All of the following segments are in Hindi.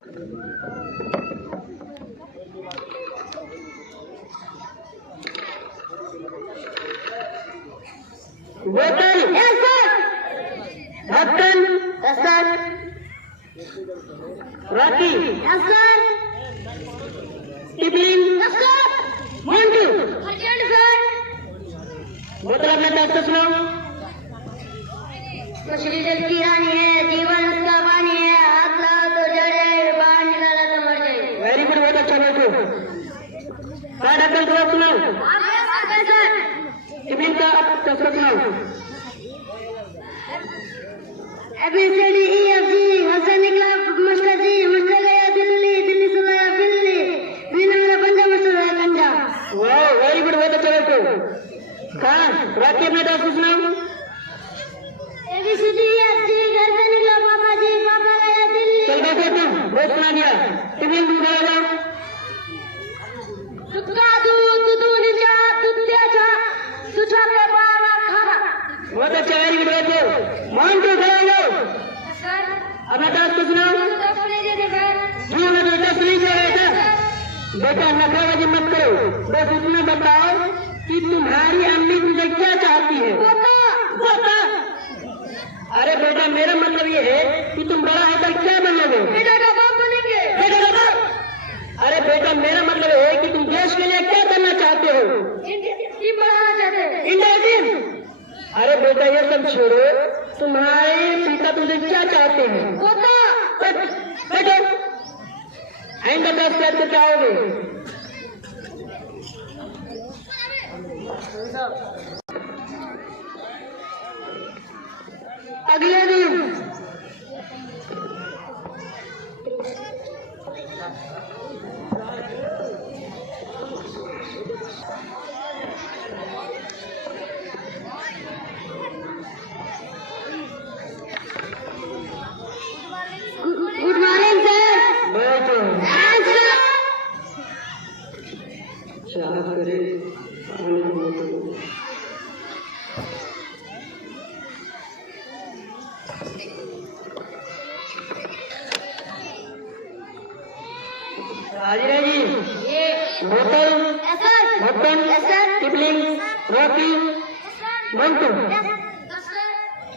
बोतल ढक्कन रॉकी टिफिन मंटू बोतल अपना टास्क सुनाओ। मछली जल की रानी है, जीवन उसका पानी है, हाथ लाओ तो जड़ जाए, बाहर निकाला तो मर जाए। वेरी गुड, बहुत अच्छा बैठो। हाँ ढक्कन का सुनाओ। टिफिन का टास्क सुनाओ। ABCDEFG हंसा निकला मास्टर जी, मास्टर गया दिल्ली, दिल्ली से लाया बिल्ली, बिना मेरा पंजा मास्टर गया कंजा। वाह वेरी गुड, बहुत अच्छा बैठो। हाँ रॉकी अपना टास्क सुनाओ। ABCDEFG घर से निकला पापा जी, पापा गया दिल्ली। चल बैठो तुम, बहुत सुना दिया। टिफिन दूध डालो। दुधका दूध दूध नीचा दुधिया छा सुछा के बारा खारा। बहुत अच्छा, वेरी गुड बैठो। मंटू खड़ा लो, सर अपना टास्क सुनाओ। जी मैं बेटा सुनी जा रहा था। बेटा नखराबाजी मत करो, बस इतना बताओ कि तुम्हारी अम्मी तुझे क्या चाहती है। बता। अरे बेटा मेरा मतलब ये है कि तुम बड़ा होकर क्या बनोगे। बेटा का बाप बनेंगे। बेटा का बाप। अरे बेटा मेरा मतलब है कि तुम देश के लिए क्या करना चाहते हो। टीम बनाना चाहते हैं। India team. अरे बेटा ये सब छोड़ो, तुम्हारे पिता तुमसे क्या चाहते हैं। बेटा आइंदा 10 साल तक क्या आओगे। अगले दिन गुड मॉर्निंग सर। बैठो। चाहत करे पानी को मत दो। हाजिर है जी। बोतल ढक्कन टिफिन रॉकी मंटू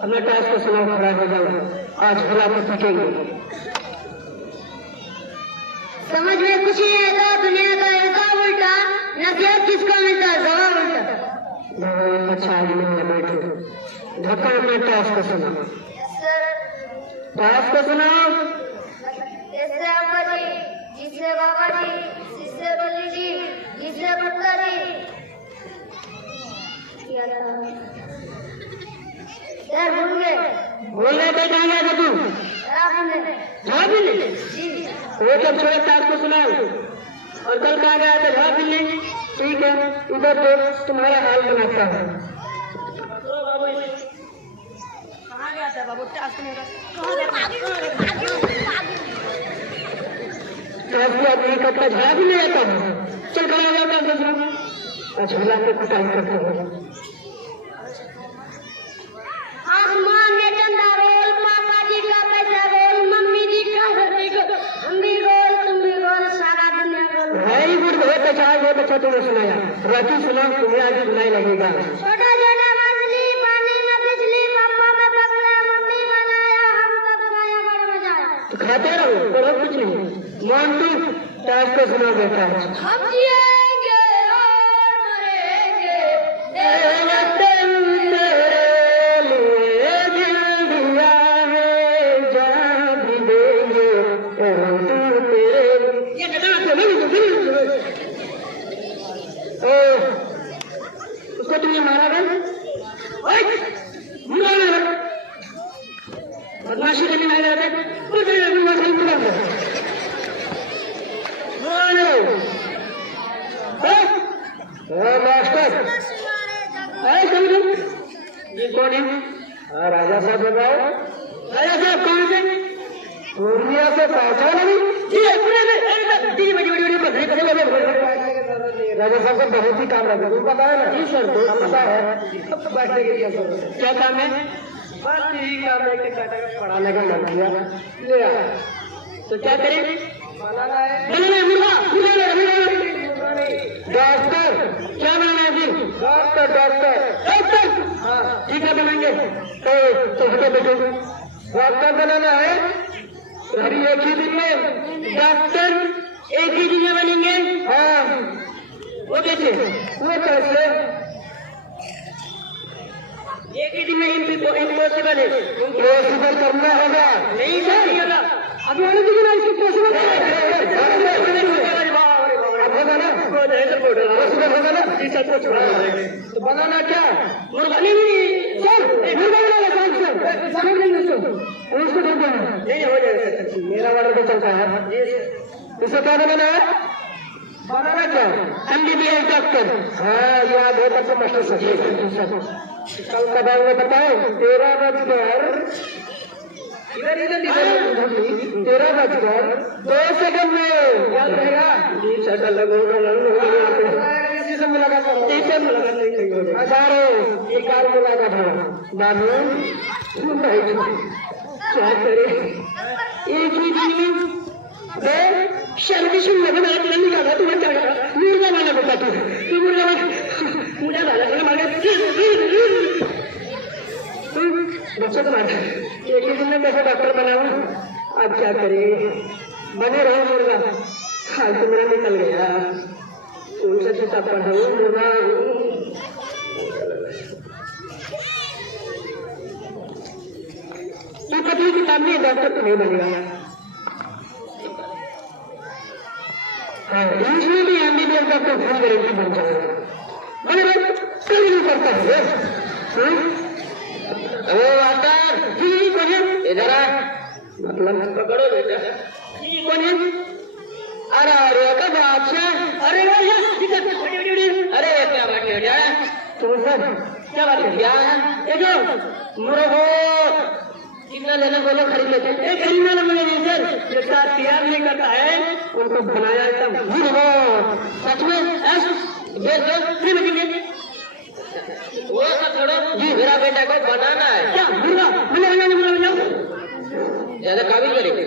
अपना टास्क को सुनाओ। खड़ा हो जाओ, आज भला को पीटेंगे। समझ में कुछ नहीं आता, दुनिया का ऐसा उल्टा, नसीहत किसको मिलता है, जवाब उल्टा। बहुत अच्छा आदमी है, बैठो। ढक्कन अपना टास्क को सुनाओ। टास्क को सुनाओ। जैसे अब्बा जी, जिससे बाबा जी, जिससे बली जी, जिससे बत्ता जी। सर भूल गए। बोल रहे थे कहाँ गया था तू। आपने जवाब मिले। जी वो जब छोड़े टास्क को सुनाओ। और कल कहाँ गया था, जवाब मिले। ठीक है, इधर तो तुम्हारा हाल बनाता है। कहाँ गया था बाबू, टास्क नहीं टास्क आदमी कपड़ा झड़ा भी नहीं आता है। चल खड़ा हो जाओ, टास्क को सुनाओ। झूला के कुटाई करते हो। आसमान में चंदा रोल, पापा जी का पैसा रोल, मम्मी जी का घड़ी गोल, हम भी गोल तुम भी गोल, सारा दुनिया गोल। वेरी गुड, बहुत अच्छा, बहुत अच्छा तुमने सुनाया। रॉकी सुनाओ, तुम्हें आज सुनाई लगेगा। छोटा छोटा मछली पानी में पिछली, पापा में पकड़ा, मम्मी बनाया, हम सब खाया, बड़ा मजा आया। तो खाते रहो, करो कुछ नहीं। मंटू टास्क को सुनाओ बेटा। हम जिएंगे और मरेंगे, तेरे वतन तेरे लिए दिल दिया है, जान भी देंगे तेरे। ये कहना उसको तुमने मारा गया। बदमाशी करने में आ जाते मास्टर। ये कौन है। राजा साहब बताओ। राजा साहब कौन से। पूर्णिया से पहचान नहीं। राजा साहब का बहुत ही काम रहता है, पता है ना। जी सर, पता है। अब तो बैठने के लिए क्या काम है। बस यही काम है कि पढ़ाने का मन किया ले आया। तो क्या करें? बनाना है मुर्गा। डॉक्टर क्या बनाना है फिर? डॉक्टर हाँ ठीक है बनाएंगे। तो हटो बेटो, डॉक्टर बनाना है अभी एक ही दिन में। डॉक्टर एक ही दिन में बनेंगे? हाँ। वो कैसे? एक ही दिन में इम्पॉसिबल है। इम्पॉसिबल करना होगा। नहीं सर अभी होने दीजिए ना, इसको पॉसिबल तो बनाना क्या? मुर्गा नहीं सर, मुर्गा बनाना सर उसको नहीं हो जाएगा। मेरा ऑर्डर तो चलता है। इसे क्या बनाना है? बनाना क्या? MBBS doctor. हाँ यह बहुत अच्छा मास्टर साहब। कल का बार में बताओ 13:13 13:02 में याद रहेगा। इसी से मुलाकात हजारों एक बार मुलाकात हो बाबू। क्या करे एक ही दिन में सर्विसिंग में बना निकाला। तुम्हें क्या करा? मुर्गा वाला बेटा तू मुर्गा मुझे बच्चों को मारा एक ही दिन में कैसे डॉक्टर बनाऊं? अब क्या करें? बने रहो मुर्गा। आज तो मेरा निकल गया। उनसे किताब पढ़ाऊं मुर्गा। तू कभी किताब नहीं डॉक्टर तो नहीं बनेगा। हाँ इसमें भी MBBS डॉक्टर फुल गारंटी बन जाएगा। मैंने कभी नहीं करता है। अरे वाटर जी कौन है? इधर आ। मतलब पकड़ो बेटा। कौन है? अरे कब बादशाह? अरे अरे क्या बात है? तो सर क्या बात है? क्या ये जो मुर्गो कितना लेना बोलो खरीद लेते हैं। खरीदना ना मुझे नहीं सर, जो साथ तैयार नहीं करता है उनको बनाया जाता मुर्गो। सच में फ्री में देंगे वो सब छोड़ो जी। मेरा बेटा को बनाना है। क्या मुर्गा? मुर्गा ज्यादा काबिल करेंगे?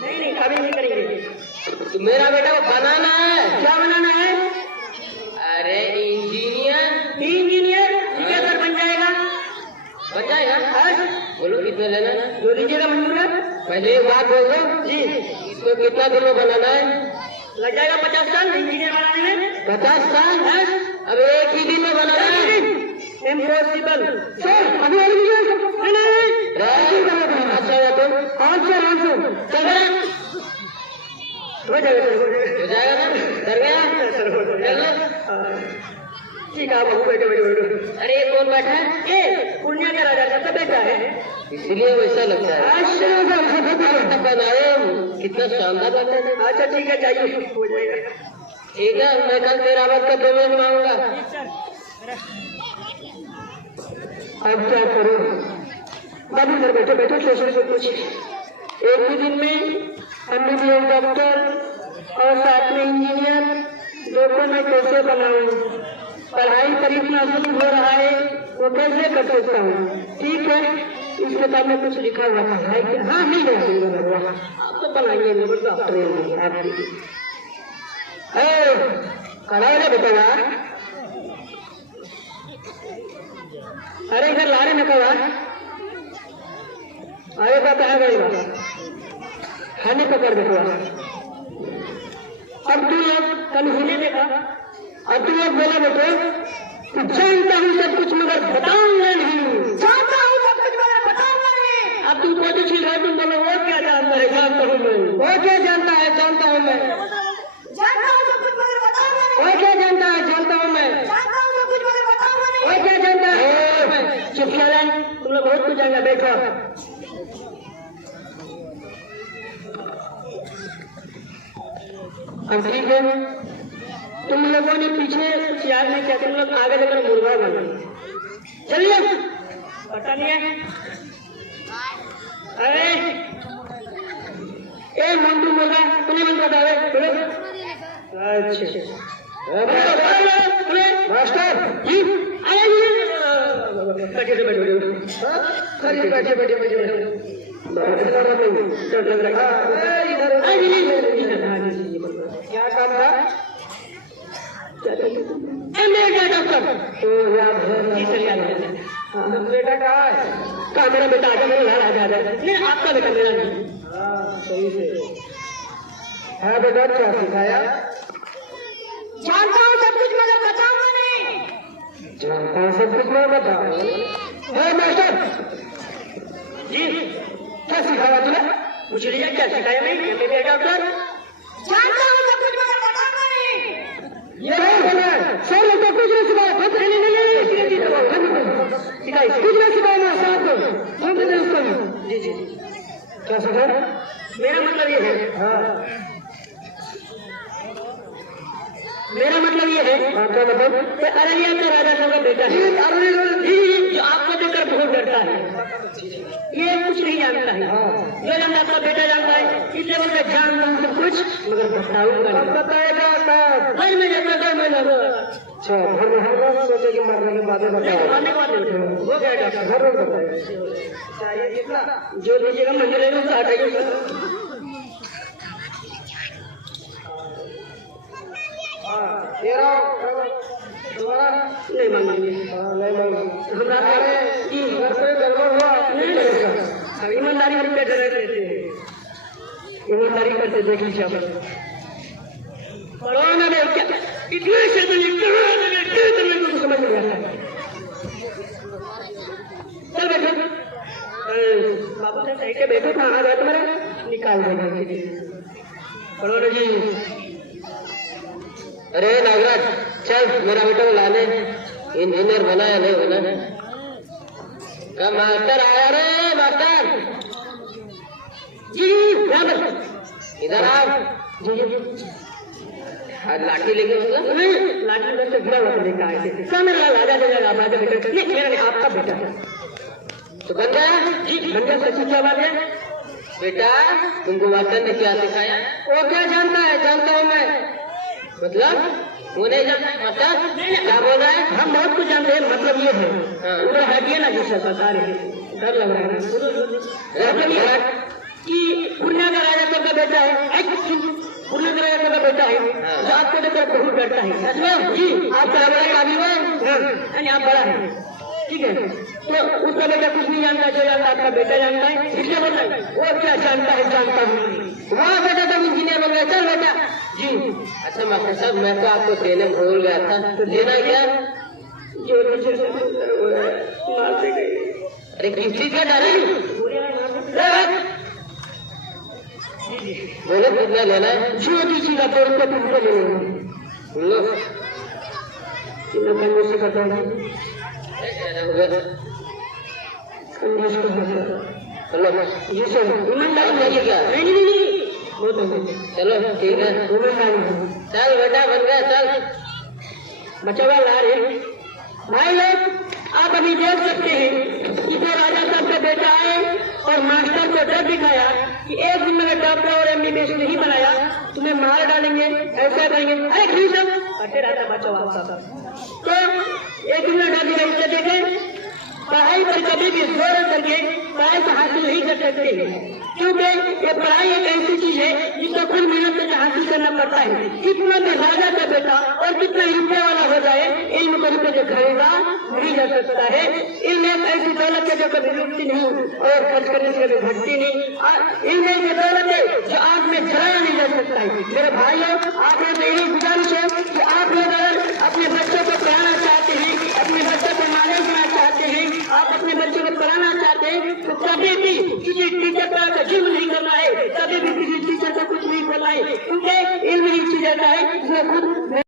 नहीं काबिल नहीं करेंगे। तो मेरा बेटा को बनाना है। क्या बनाना है? अरे इंजीनियर ठीक है सर बन जाएगा। बोलो कितना लेना है? जो लीजिएगा मंजूर है। पहले एक बात बोल दो जी, इसको कितना दिन में बनाना है? लग जाएगा 50 साल इंजीनियर बनाने में। 50 साल है? अब एक ही दिन में बनाना है? Impossible sir. अभी हो जाएगा ना? डर गया? ठीक है बाबू बैठो। अरे कौन बैठा है? ये पूर्णिया का राजा का बैठा है, इसलिए वैसा लगता है। बनाए कितना शानदार लगता है। अच्छा ठीक है जाइए हो जाएगा। ठीक है मैं कल 13 का पेमेंट मांगूंगा। अब क्या करूं? बाबू घर बैठो सोचने को कुछ। एक ही दिन में MBBS डॉक्टर और साथ में इंजीनियर दोनों में कैसे बनाऊं? पढ़ाई पर इतना शुरू हो रहा है वो कैसे कर सकता हूँ? ठीक है इस किताब में कुछ लिखा हुआ है कि हाँ मिल जाएगा। आप तो बनाइए डॉक्टर आपकी कढ़ाई ना बताया। अरे इधर लारे में कहा अरे बात है गई खाने पकड़ देखा। अब तू लोग कल होने देखा। अब तू लोग बोला बेटे जानता हूँ सब कुछ मगर बताऊंगा नहीं। जानता हूँ सब कुछ मगर बताऊंगा नहीं। अब तुम कोई चीज है तुम बोलो वो क्या जानता है? जानता हूँ मैं। वो क्या जानता है? जानता हूँ मैं। जानता हूँ सब कुछ मगर बताऊंगा नहीं। वो क्या जानता है? जानता हूँ मैं। जानता हूँ सब कुछ मगर बताऊंगा नहीं। वो क्या जानता है? चुप तुम लोग बहुत कुछ जाएगा बैठो। अब ठीक है तुम लोगों ने पीछे कुछ याद नहीं किया। तुम लोग आगे जाकर मुर्गा बना चलिए पता नहीं है। अरे ए मंटू मुर्गा तुम्हें मन बता रहे। अच्छा मास्टर जी आइए बैठो। खड़े बैठे बैठे बैठे लग रहा क्या काम था? बेटा कहाँ है? कहाँ मेरा बेटा आगे मेरे घर आ जा रहा है। नहीं आपका बेटा मेरा नहीं। सही से है बेटा। क्या सिखाया? जानता हूँ सब कुछ मगर बताऊंगा नहीं। जानता हूँ सब कुछ मैं बता। मास्टर जी क्या सिखाया तूने? पूछ लिया क्या सिखाया? मैं डॉक्टर जानता हूँ सब कुछ मगर बताऊंगा नहीं। ये सर लोग तो कुछ नहीं सिखाया। कुछ नहीं सिखाया उसको। जी जी क्या सिखाया? मेरा मतलब ये है। हाँ मेरा मतलब ये है। क्या मतलब? अररिया का राजा साहब का बेटा है। जो आपको देखकर बहुत डरता है। ये कुछ नहीं जानता है। जो जानता आपका बेटा जानता है। इसलिए बोलते जान दूँ सब कुछ मगर बताऊंगा। बताएगा घर में जाता घर में जाता। अच्छा घर में सोचे कि मरने के बाद वो क्या घर में बताएगा। जो लीजिएगा मंदिर है उसका हटाइए। दोबारा नहीं मांगेंगे। नहीं मांगेंगे। घर पे गड़बड़ हुआ नहीं लगेगा। ईमानदारी हम पे डरे रहते हैं। ईमानदारी करते देख लीजिए आप। कोरोना में क्या इतने से तो समझ नहीं आता। चल बैठो बाबू साहब सही से बैठो। कहाँ आ गया तुम्हारा? निकाल देंगे। कोरोना जी अरे नागराज चल मेरा बेटा को ला ले। इंजीनियर बना या नहीं बना? का मास्टर आया रे मास्टर जी। इधर आप लाठी लेके नहीं लाठी से गिरा हुआ लेकर आए थे। क्या मेरा राजा देगा राजा बेटा? नहीं आपका बेटा तो बन गया जी। बन गया। सच्ची क्या बात है? बेटा तुमको मास्टर ने क्या सिखाया? वो क्या जानता है? जानता हूँ मैं। मतलब वो नहीं जानता है मास्टर? क्या बोल रहा है? हम बहुत कुछ जानते हैं। मतलब ये है पूरा हटिए ना जिससे बता रहे डर लग रहा है। मतलब ये है कि पूर्णिया का राजा सबका बेटा है। पूर्णिया का राजा सबका बेटा है जो आपको देखकर बहुत डरता है। सच में जी आपका बड़ा काबिल है। आप बड़ा है ठीक है। तो उसका बेटा कुछ नहीं जानता। जो जानता आपका बेटा जानता है। इसलिए बोल रहा है वो क्या जानता है? जानता हूँ वहाँ बेटा तब इंजीनियर बन गया। चल बेटा जी। अच्छा मास्टर साहब मैं तो आपको देने भूल गया था। तो देना क्या? जो अरे किसी का डर बोलो कितना लेना है? जो किसी का पेड़ पे तुमको ले लो। कंजूसी करता है। चलो जी सर ईमानदारी नहीं क्या? नहीं चलो ठीक है। चल बेटा बन गया। चल बच्चा ला रहे भाई लोग आप अभी देख सकते हैं कि जो राजा साहब का बेटा है और मास्टर को डर दिखाया कि एक दिन में डॉक्टर और MBBS नहीं बनाया तुम्हें मार डालेंगे ऐसा करेंगे। अरे क्यों सब करते रहता बच्चा तो एक दिन में डर दिखाई। इससे देखें पढ़ाई पर कभी भी जोर करके पढ़ाई को हासिल नहीं कर सकते क्योंकि ये पढ़ाई एक ऐसी चीज है जिसको कुल मेहनत से हासिल करना पड़ता है। कितना भी राजा का बेटा और कितना रुपये वाला हो जाए इल्म को रुपये जो खरीदा नहीं जा सकता है। इल्म एक ऐसी दौलत है जो कभी रुकती नहीं और खर्च करने से कभी घटती नहीं। इल्म एक दौलत है जो आग में जलाया नहीं जा सकता है। मेरे भाइयों आप लोग यही गुजारिश है कि आप लोग अगर अपने बच्चों को पढ़ाना चाहते हैं अपने बच्चों को नॉलेज देना चाहते हैं आप अपने बच्चों को पढ़ाना चाहते हैं तो कभी भी किसी टीचर का जुल्म नहीं करना है। कभी भी किसी टीचर को कुछ नहीं बोलना है क्योंकि इल्म एक चीज ऐसा है जिसमें खुद